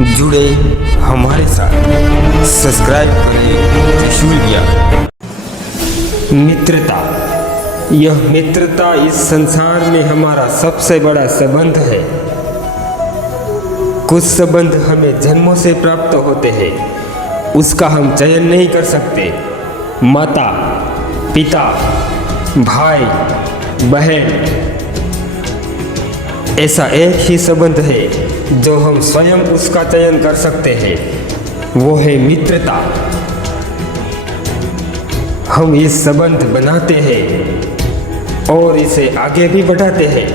जुड़े हमारे साथ, सब्सक्राइब करें त्रिशूल ज्ञान। मित्रता, यह मित्रता इस संसार में हमारा सबसे बड़ा संबंध है। कुछ संबंध हमें जन्मों से प्राप्त होते हैं, उसका हम चयन नहीं कर सकते। माता, पिता, भाई, बहन, ऐसा एक ही संबंध है जो हम स्वयं उसका चयन कर सकते हैं, वो है मित्रता। हम इस संबंध बनाते हैं और इसे आगे भी बढ़ाते हैं,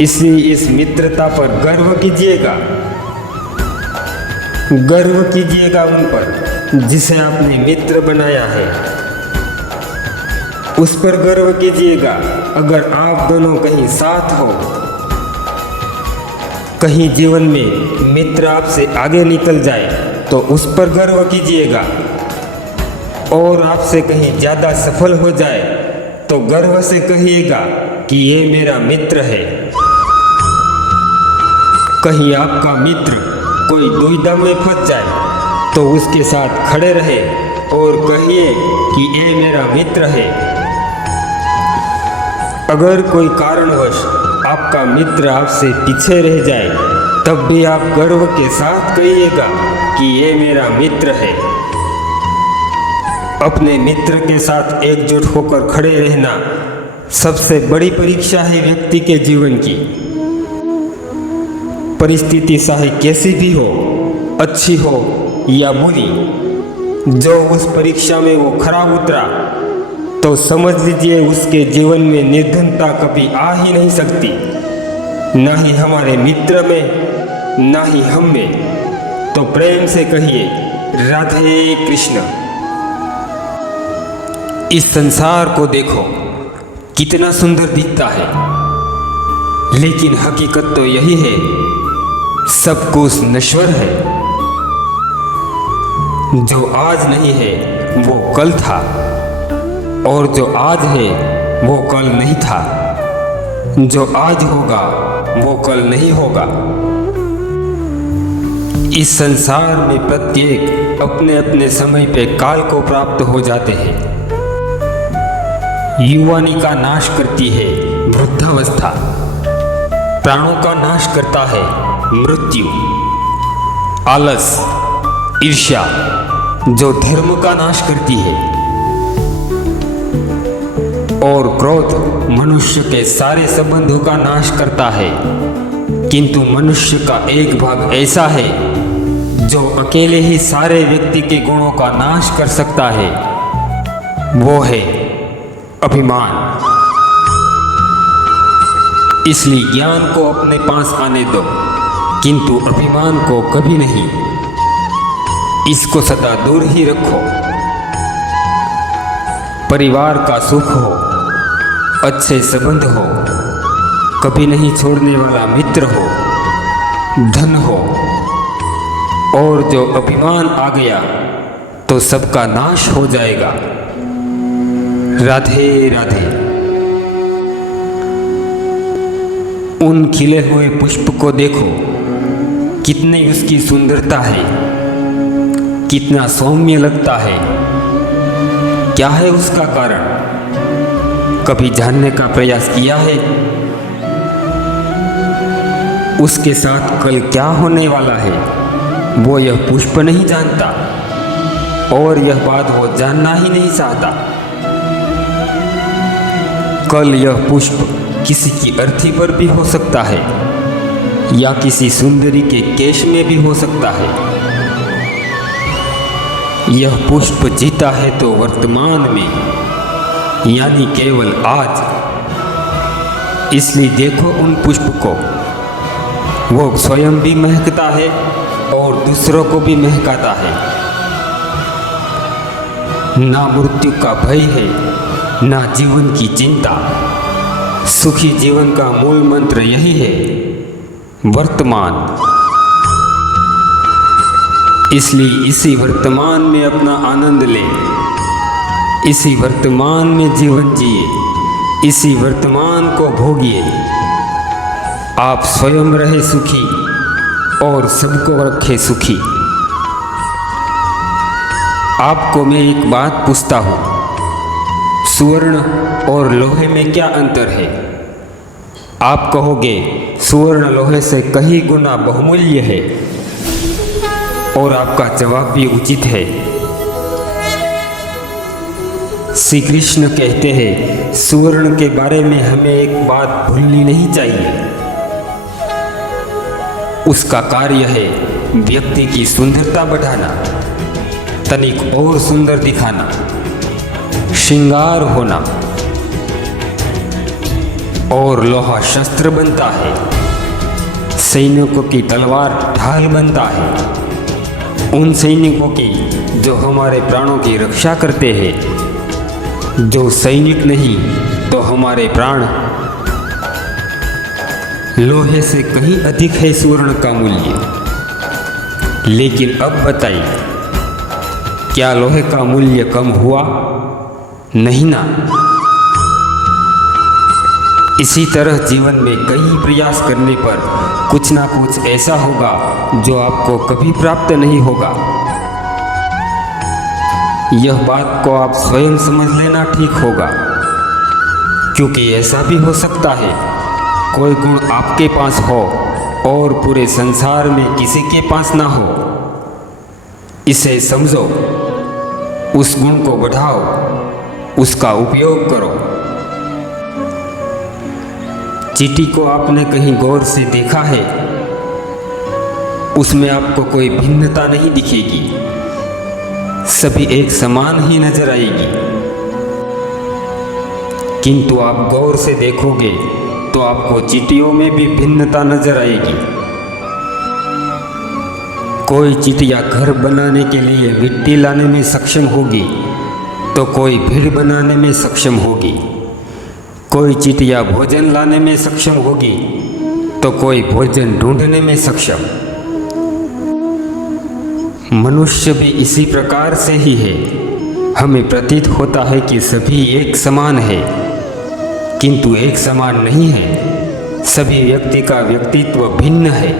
इसलिए इस मित्रता पर गर्व कीजिएगा। गर्व कीजिएगा उन पर जिसे आपने मित्र बनाया है, उस पर गर्व कीजिएगा। अगर आप दोनों कहीं साथ हो, कहीं जीवन में मित्र आपसे आगे निकल जाए तो उस पर गर्व कीजिएगा, और आपसे कहीं ज़्यादा सफल हो जाए तो गर्व से कहिएगा कि ये मेरा मित्र है। कहीं आपका मित्र कोई दुविधा में फंस जाए तो उसके साथ खड़े रहे और कहिए कि ये मेरा मित्र है। अगर कोई कारणवश आपका मित्र आपसे पीछे रह जाए तब भी आप गर्व के साथ कहिएगा कि ये मेरा मित्र है। अपने मित्र के साथ एकजुट होकर खड़े रहना सबसे बड़ी परीक्षा है व्यक्ति के जीवन की। परिस्थिति चाहे कैसी भी हो, अच्छी हो या बुरी, जो उस परीक्षा में वो खरा उतरा तो समझ लीजिए उसके जीवन में निर्धनता कभी आ ही नहीं सकती, ना ही हमारे मित्र में, ना ही हम में। तो प्रेम से कहिए राधे कृष्ण। इस संसार को देखो कितना सुंदर दिखता है, लेकिन हकीकत तो यही है, सब कुछ नश्वर है। जो आज नहीं है वो कल था, और जो आज है वो कल नहीं था। जो आज होगा वो कल नहीं होगा। इस संसार में प्रत्येक अपने अपने समय पे काल को प्राप्त हो जाते हैं। युवानी का नाश करती है वृद्धावस्था, प्राणों का नाश करता है मृत्यु। आलस, ईर्ष्या जो धर्म का नाश करती है, और क्रोध मनुष्य के सारे संबंधों का नाश करता है। किंतु मनुष्य का एक भाग ऐसा है जो अकेले ही सारे व्यक्ति के गुणों का नाश कर सकता है, वो है अभिमान। इसलिए ज्ञान को अपने पास आने दो, किंतु अभिमान को कभी नहीं। इसको सदा दूर ही रखो। परिवार का सुख हो, अच्छे संबंध हो, कभी नहीं छोड़ने वाला मित्र हो, धन हो, और जो अभिमान आ गया तो सबका नाश हो जाएगा। राधे राधे। उन खिले हुए पुष्प को देखो, कितनी उसकी सुंदरता है, कितना सौम्य लगता है। क्या है उसका कारण? कभी जानने का प्रयास किया है? उसके साथ कल क्या होने वाला है वो यह पुष्प नहीं जानता, और यह बात वो जानना ही नहीं चाहता। कल यह पुष्प किसी की अर्थी पर भी हो सकता है, या किसी सुंदरी के केश में भी हो सकता है। यह पुष्प जीता है तो वर्तमान में, यानी केवल आज। इसलिए देखो उन पुष्प को, वो स्वयं भी महकता है और दूसरों को भी महकाता है। ना मृत्यु का भय है, ना जीवन की चिंता। सुखी जीवन का मूल मंत्र यही है, वर्तमान। इसलिए इसी वर्तमान में अपना आनंद ले, इसी वर्तमान में जीवन जिए, इसी वर्तमान को भोगिए। आप स्वयं रहे सुखी और सबको रखे सुखी। आपको मैं एक बात पूछता हूँ, सुवर्ण और लोहे में क्या अंतर है? आप कहोगे सुवर्ण लोहे से कई गुना बहुमूल्य है, और आपका जवाब भी उचित है। श्री कृष्ण कहते हैं सुवर्ण के बारे में हमें एक बात भूलनी नहीं चाहिए। उसका कार्य है व्यक्ति की सुंदरता बढ़ाना, तनिक और सुंदर दिखाना, श्रृंगार होना। और लोहा शस्त्र बनता है, सैनिकों की तलवार ढाल बनता है। उन सैनिकों की जो हमारे प्राणों की रक्षा करते हैं। जो सैनिक नहीं तो हमारे प्राण। लोहे से कहीं अधिक है सुवर्ण का मूल्य। लेकिन अब बताइए, क्या लोहे का मूल्य कम हुआ? नहीं ना। इसी तरह जीवन में कई प्रयास करने पर कुछ ना कुछ ऐसा होगा जो आपको कभी प्राप्त नहीं होगा। यह बात को आप स्वयं समझ लेना ठीक होगा, क्योंकि ऐसा भी हो सकता है कोई गुण आपके पास हो और पूरे संसार में किसी के पास ना हो। इसे समझो, उस गुण को बढ़ाओ, उसका उपयोग करो। चींटी को आपने कहीं गौर से देखा है? उसमें आपको कोई भिन्नता नहीं दिखेगी, सभी एक समान ही नजर आएगी। किंतु आप गौर से देखोगे तो आपको चींटियों में भी भिन्नता नजर आएगी। कोई चींटियां घर बनाने के लिए मिट्टी लाने में सक्षम होगी तो कोई भीड़ बनाने में सक्षम होगी। कोई चींटियां भोजन लाने में सक्षम होगी तो कोई भोजन ढूंढने में सक्षम। मनुष्य भी इसी प्रकार से ही है। हमें प्रतीत होता है कि सभी एक समान है, किंतु एक समान नहीं है। सभी व्यक्ति का व्यक्तित्व भिन्न है।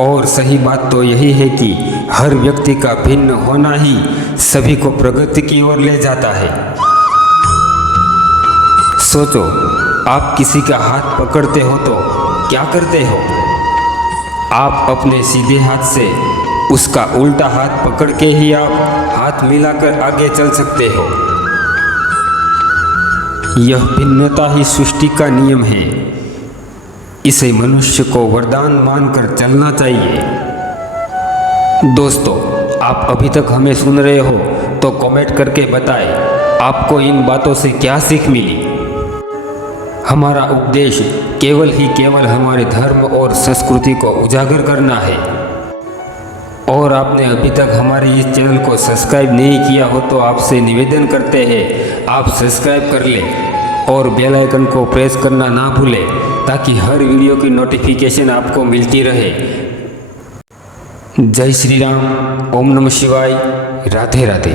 और सही बात तो यही है कि हर व्यक्ति का भिन्न होना ही सभी को प्रगति की ओर ले जाता है। सोचो, आप किसी का हाथ पकड़ते हो तो क्या करते हो? आप अपने सीधे हाथ से उसका उल्टा हाथ पकड़ के ही आप हाथ मिलाकर आगे चल सकते हो। यह भिन्नता ही सृष्टि का नियम है। इसे मनुष्य को वरदान मानकर चलना चाहिए। दोस्तों, आप अभी तक हमें सुन रहे हो तो कमेंट करके बताएं आपको इन बातों से क्या सीख मिली। हमारा उपदेश केवल ही केवल हमारे धर्म और संस्कृति को उजागर करना है। और आपने अभी तक हमारे इस चैनल को सब्सक्राइब नहीं किया हो तो आपसे निवेदन करते हैं आप सब्सक्राइब कर लें और बेल आइकन को प्रेस करना ना भूलें, ताकि हर वीडियो की नोटिफिकेशन आपको मिलती रहे। जय श्री राम, ओम नमः शिवाय, राधे राधे।